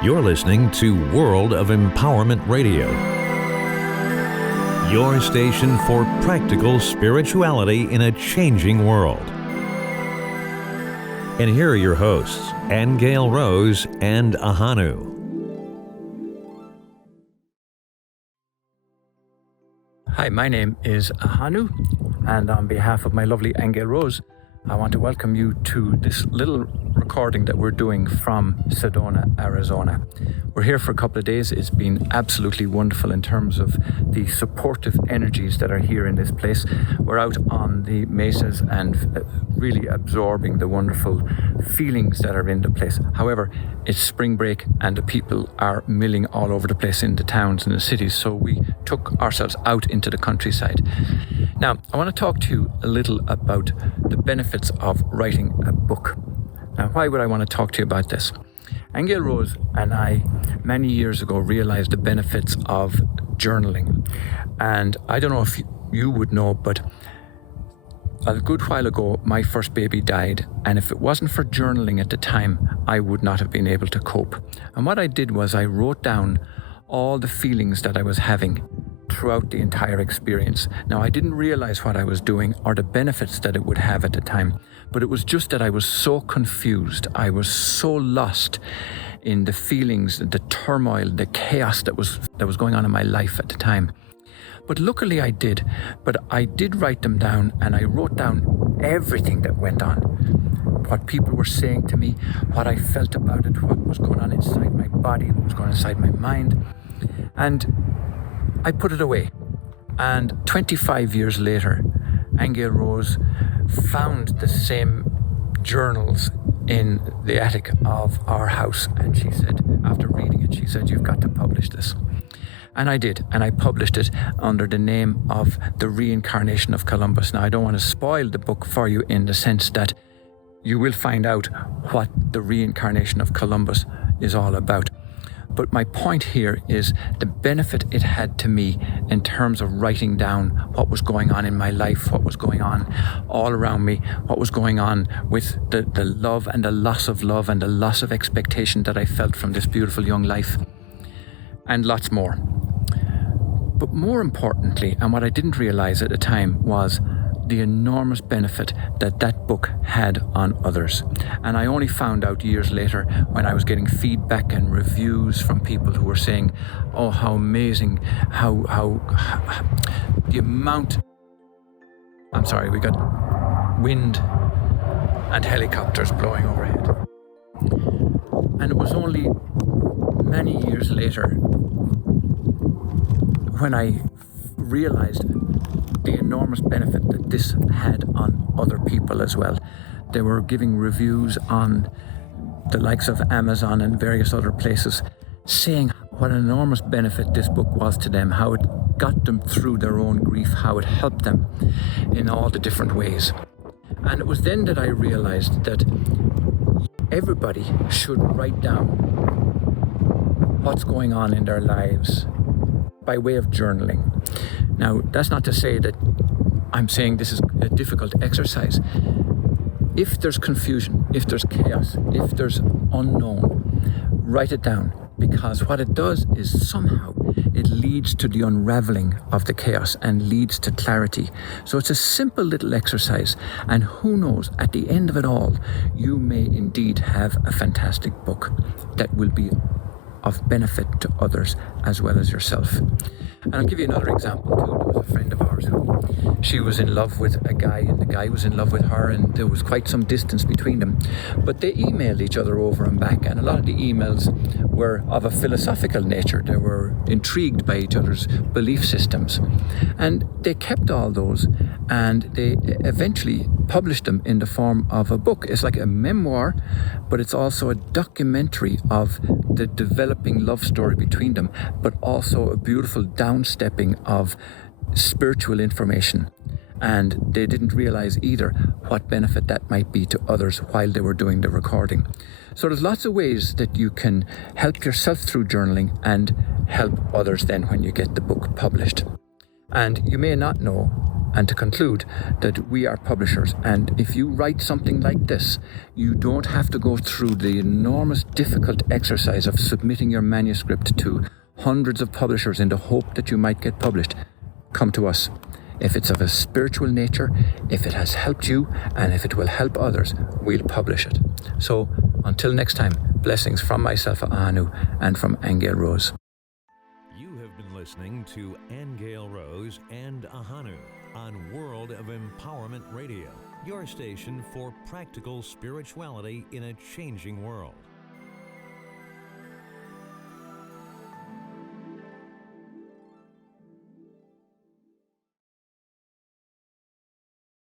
You're listening to World of Empowerment Radio, your station for practical spirituality in a changing world. And here are your hosts, Aingeal Rose and Ahonu. Hi, my name is Ahonu, and on behalf of my lovely Aingeal Rose, I want to welcome you to this little recording that we're doing from Sedona, Arizona. We're here for a couple of days. It's been absolutely wonderful in terms of the supportive energies that are here in this place. We're out on the mesas and really absorbing the wonderful feelings that are in the place. However, it's spring break and the people are milling all over the place in the towns and the cities, so we took ourselves out into the countryside. Now, I want to talk to you a little about the benefits of writing a book. Now, why would I want to talk to you about this? Aingeal Rose and I, many years ago, realized the benefits of journaling. And I don't know if you would know, but a good while ago, my first baby died. And if it wasn't for journaling at the time, I would not have been able to cope. And what I did was I wrote down all the feelings that I was having throughout the entire experience. Now, I didn't realize what I was doing or the benefits that it would have at the time, but it was just that I was so confused. I was so lost in the feelings, the turmoil, the chaos that was going on in my life at the time. But luckily I did write them down, and I wrote down everything that went on. What people were saying to me, what I felt about it, what was going on inside my body, what was going on inside my mind. And I put it away. And 25 years later, Aingeal Rose found the same journals in the attic of our house. And she said, after reading it, she said, "You've got to publish this." And I did. And I published it under the name of The Reincarnation of Columbus. Now, I don't want to spoil the book for you in the sense that you will find out what the reincarnation of Columbus is all about. But my point here is the benefit it had to me in terms of writing down what was going on in my life, what was going on all around me, what was going on with the love and the loss of love and the loss of expectation that I felt from this beautiful young life, and lots more. But more importantly, and what I didn't realize at the time, was the enormous benefit that book had on others. And I only found out years later when I was getting feedback and reviews from people who were saying, "Oh, how amazing, how the amount..." I'm sorry, we got wind and helicopters blowing overhead. And it was only many years later when I realized the enormous benefit that this had on other people as well. They were giving reviews on the likes of Amazon and various other places, saying what an enormous benefit this book was to them, how it got them through their own grief, how it helped them in all the different ways. And it was then that I realized that everybody should write down what's going on in their lives by way of journaling. Now, that's not to say that I'm saying this is a difficult exercise. If there's confusion, if there's chaos, if there's unknown, write it down, because what it does is somehow it leads to the unraveling of the chaos and leads to clarity. So it's a simple little exercise, and who knows, at the end of it all, you may indeed have a fantastic book that will be of benefit to others as well as yourself. And I'll give you another example too. There was a friend of ours who, she was in love with a guy, and the guy was in love with her, and there was quite some distance between them. But they emailed each other over and back, and a lot of the emails were of a philosophical nature. They were intrigued by each other's belief systems. And they kept all those, and they eventually published them in the form of a book. It's like a memoir, but it's also a documentary of the developing love story between them, but also a beautiful downstepping of spiritual information. And they didn't realize either what benefit that might be to others while they were doing the recording. So there's lots of ways that you can help yourself through journaling and help others then when you get the book published. And you may not know, And to conclude, that we are publishers, and if you write something like this, you don't have to go through the enormous difficult exercise of submitting your manuscript to hundreds of publishers in the hope that you might get published. Come to us. If it's of a spiritual nature, if it has helped you, and if it will help others, we'll publish it. So until next time, blessings from myself, Ahonu, and from Aingeal Rose. You have been listening to Aingeal Rose and Ahonu on World of Empowerment Radio, your station for practical spirituality in a changing world.